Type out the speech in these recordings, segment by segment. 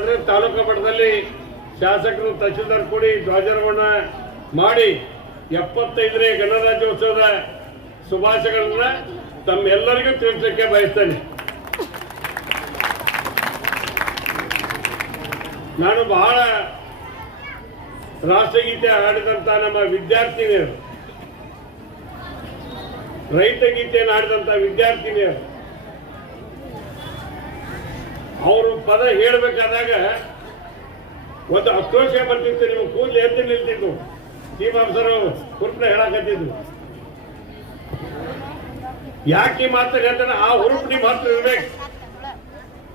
ಅಂದ್ರೆ ತಾಲೂಕು ಮಟ್ಟದಲ್ಲಿ ಶಾಸಕರು ತಹಶೀಲ್ದಾರ್ ಕೂಡಿ ಧ್ವಜಾರೋಹಣ ಮಾಡಿ ಎಪ್ಪತ್ತೈದನೇ ಗಣರಾಜ್ಯೋತ್ಸವದ ಶುಭಾಶಯಗಳನ್ನ ತಮ್ಮೆಲ್ಲರಿಗೂ ತಿಳಿಸಲಿಕ್ಕೆ ಬಯಸ್ತೇನೆ. ನಾನು ಬಹಳ ರಾಷ್ಟ್ರಗೀತೆ ಹಾಡಿದಂತ ನಮ್ಮ ವಿದ್ಯಾರ್ಥಿನಿಯರು. ರೈತ ಗೀತೆಯನ್ನು ಹಾಡಿದಂತ ವಿದ್ಯಾರ್ಥಿನಿಯರು. ಅವರು ಪದ ಹೇಳಬೇಕಾದಾಗ ಒಂದು ಆಕ್ರೋಶ ಬರ್ತಿತ್ತು ನೀವು ಕೂದಲು ಎದ್ದು ನಿಲ್ತಿದ್ದು ಆಫೀಸರ್ ಹುರುಪ್ನ ಹೇಳಕತ್ತಿದ್ರು. ಯಾಕೆ ಈ ಮಾತು ಹೇಳ್ತಾನೆ ಆ ಹುರುಪ್ ನಿಮ್ಮ ಹತ್ರ ಇರ್ಬೇಕು?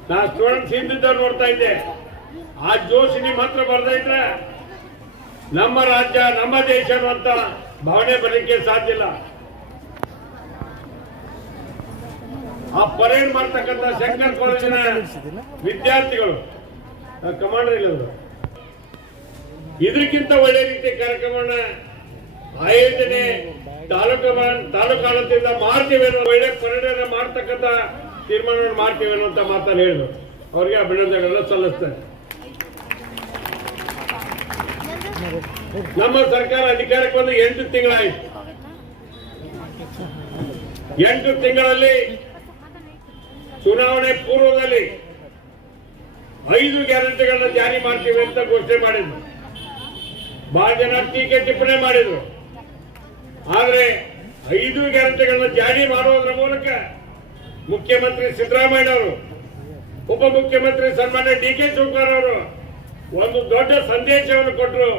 ನಾ ಸ್ಟೂಡೆಂಟ್ಸ್ ಹಿಂದಿದ್ದವ್ರು ನೋಡ್ತಾ ಇದ್ದೆ. ಆ ಜೋಶ್ ನಿಮ್ಮ ಹತ್ರ ಇದ್ರೆ ನಮ್ಮ ರಾಜ್ಯ, ನಮ್ಮ ದೇಶ ಅಂತ ಭಾವನೆ ಬರಲಿಕ್ಕೆ ಸಾಧ್ಯ ಇಲ್ಲ. ಆ ಪರೇಡ್ ಮಾಡ್ತಕ್ಕಂಥ ಶಂಕರ್ ಕಾಲೇಜಿನ ವಿದ್ಯಾರ್ಥಿಗಳು ಕಮಾಂಡರ್ ಇಲ್ಲ. ಇದಕ್ಕಿಂತ ಒಳ್ಳೆ ರೀತಿಯ ಕಾರ್ಯಕ್ರಮವನ್ನ ಆಯೋಜನೆ ತಾಲೂಕು ತಾಲೂಕಾಡಳಿತದಿಂದ ಮಾಡ್ತೀವೇನೋ ಒಳ್ಳೆ ಪರಿಣಾಮ ಮಾಡ್ತಕ್ಕಂಥ ತೀರ್ಮಾನವನ್ನು ಮಾಡ್ತೀವೇನೋ ಅಂತ ಮಾತನ್ನು ಹೇಳಿದ್ರು. ಅವ್ರಿಗೆ ಅಭಿನಂದನೆಗಳನ್ನ ಸಲ್ಲಿಸ್ತಾರೆ ನಮ್ಮ ಸರ್ಕಾರ ಅಧಿಕಾರಕ್ಕೆ ಬಂದು ಎಂಟು ತಿಂಗಳಾಯಿತು. ಎಂಟು ತಿಂಗಳಲ್ಲಿ ಚುನಾವಣೆ ಪೂರ್ವದಲ್ಲಿ ಐದು ಗ್ಯಾರಂಟಿಗಳನ್ನ ಜಾರಿ ಮಾಡ್ತೀವಿ ಅಂತ ಘೋಷಣೆ ಮಾಡಿದ್ರು. ಬಹಳ ಜನ ಟೀಕೆ ಟಿಪ್ಪಣಿ ಮಾಡಿದ್ರು. ಆದರೆ ಐದು ಗ್ಯಾರಂಟಿಗಳನ್ನ ಜಾರಿ ಮಾಡುವುದರ ಮೂಲಕ ಮುಖ್ಯಮಂತ್ರಿ ಸಿದ್ದರಾಮಯ್ಯ ಅವರು ಉಪಮುಖ್ಯಮಂತ್ರಿ ಸನ್ಮಾನ್ಯ ಡಿ ಕೆ ಶಿವಕುಮಾರ್ ಅವರು ಒಂದು ದೊಡ್ಡ ಸಂದೇಶವನ್ನು ಕೊಟ್ಟರು